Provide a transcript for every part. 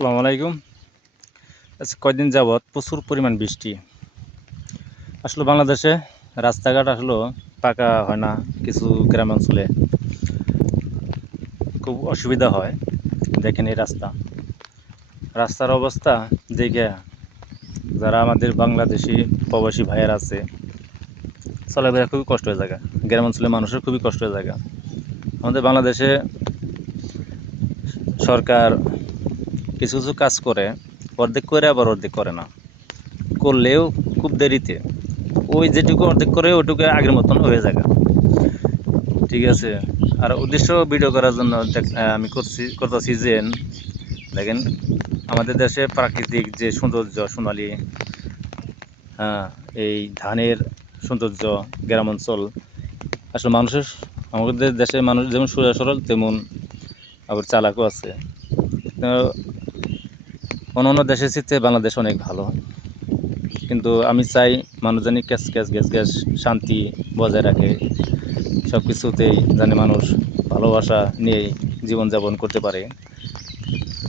আসসালামু আলাইকুম। আচ্ছা, কয়দিন যাবৎ প্রচুর পরিমাণ বৃষ্টি। আসলে বাংলাদেশে রাস্তাঘাট আসলে পাকা হয় না। কিছু গ্রামাঞ্চলে খুব অসুবিধা হয়। দেখেন এই রাস্তার অবস্থা দেখে যারা আমাদের বাংলাদেশি প্রবাসী ভাইয়ের আছে, চলাফেরা খুবই কষ্ট হয়ে যায়। গ্রামাঞ্চলের মানুষের খুবই কষ্ট হয়ে যায়। আমাদের বাংলাদেশে সরকার কিছু কিছু কাজ করে, অর্ধেক করে আবার অর্ধেক করে না, করলেও খুব দেরিতে। ওই যেটুকু অর্ধেক করে ওটুকু আগের মতন হয়ে যায়, ঠিক আছে। আর উদ্দেশ্য ভিডিও করার জন্য আমি করতেছি যে দেখেন আমাদের দেশে প্রাকৃতিক যে সৌন্দর্য সোনালি, হ্যাঁ, এই ধানের সৌন্দর্য, গ্রাম অঞ্চল। আসলে আমাদের দেশের মানুষ যেমন সোজা সরল তেমন আবার চালাকও আছে। অন্য দেশের চেয়ে বাংলাদেশ অনেক ভালো, কিন্তু আমি চাই মানুষ জানি গ্যাস শান্তি বজায় রাখে, সব কিছুতেই জানি মানুষ ভালোবাসা নিয়েই জীবনযাপন করতে পারে,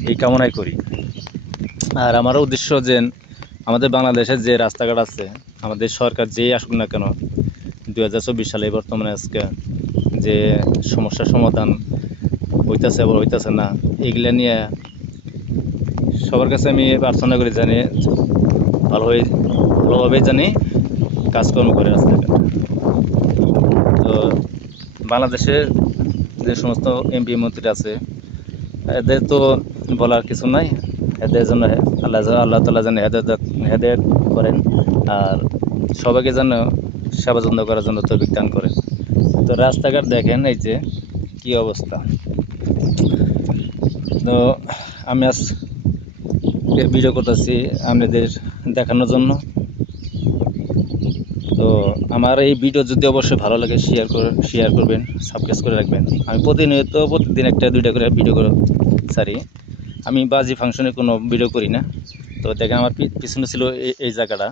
এই কামনাই করি। আর আমারও উদ্দেশ্য যে আমাদের বাংলাদেশের যে রাস্তাঘাট আছে, আমাদের সরকার যেই আসুক না কেন, 2024 সালে বর্তমানে আজকে যে সমস্যার সমাধান হইতেছে আবার হইতেছে না, এগুলা নিয়ে সবার কাছে আমি প্রার্থনা করি জানি ভালোভাবে জানি কাজকর্ম করে রাস্তাঘাট। তো বাংলাদেশের যে সমস্ত এমপি মন্ত্রী আছে, এদের তো বলার কিছু নাই। এদের জন্য আল্লাহ তাআলা যেন হেদায়েত করেন, আর সবাইকে যেন সেবা যত্ন করার জন্য তৌফিক দান করেন। তো রাস্তাঘাট দেখেন এই যে কি অবস্থা। তো আমি আজকে ভিডিও করতেছি আপনাদের দেখানোর জন্য। তো আমার এই ভিডিও যদি অবশ্যই ভালো লাগে শেয়ার করবেন, সাবস্ক্রাইব করে রাখবেন। আমি প্রতিদিন একটা দুইটা করে ভিডিও করে ছাড়ি। আমি বাজি ফাংশনে কোনো ভিডিও করি না। তো দেখেন আমার পিছনে ছিল এই জায়গাটা,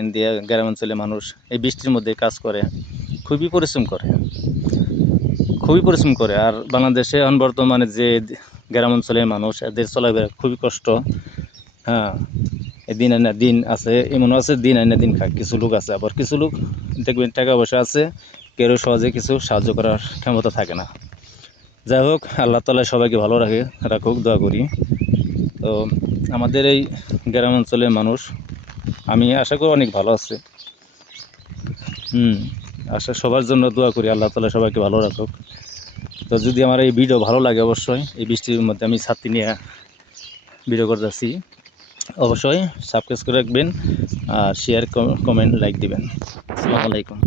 ইন্ডিয়া গ্রামাঞ্চলে মানুষ এই বৃষ্টির মধ্যে কাজ করে, খুবই পরিশ্রম করে। আর বাংলাদেশে এখন বর্তমানে যে গ্রামাঞ্চলের মানুষ, এদের চলাফেরা খুবই কষ্ট। হ্যাঁ, দিন আনা দিন আছে, এমনও আছে দিন আনা দিন খায়। কিছু লোক আছে, আবার কিছু লোক দেখবেন টাকা পয়সা আছে, কেউ সহজে কিছু সাহায্য করার ক্ষমতা থাকে না। যাই হোক, আল্লাহ তাআলা সবাইকে ভালো রাখুক, দোয়া করি। তো আমাদের এই গ্রাম অঞ্চলের মানুষ আমি আশা করি অনেক ভালো আছে। সবার জন্য দোয়া করি, আল্লাহ তাআলা সবাইকে ভালো রাখুক। তো যদি আমার এই ভিডিও ভালো লাগে, অবশ্যই এই বৃষ্টির মধ্যে আমি ছাতি নিয়ে ভিডিও করতেছি, অবশ্যই সাবস্ক্রাইব করে রাখবেন, আর শেয়ার কমেন্ট লাইক দিবেন। আসসালামু আলাইকুম।